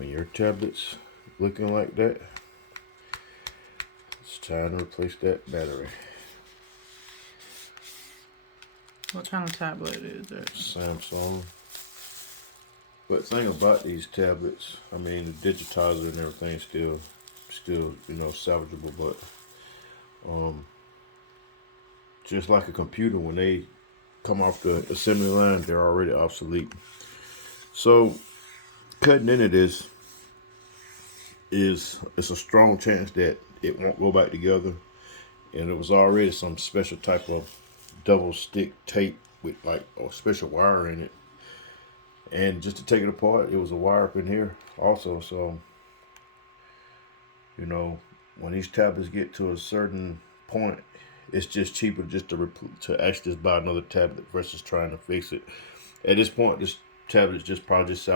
When your tablet's looking like that, it's time to replace that battery. What kind of tablet is it? Samsung. But the thing about these tablets, I mean, the digitizer and everything still, you know, salvageable. But just like a computer, when they come off the assembly line, they're already obsolete. So cutting into this it's a strong chance that it won't go back together. And it was already some special type of double stick tape with like a special wire in it. And just to take it apart, it was a wire up in here also. So, you know, when these tablets get to a certain point, it's just cheaper just to actually just buy another tablet versus trying to fix it. At this point, this tablet is just probably just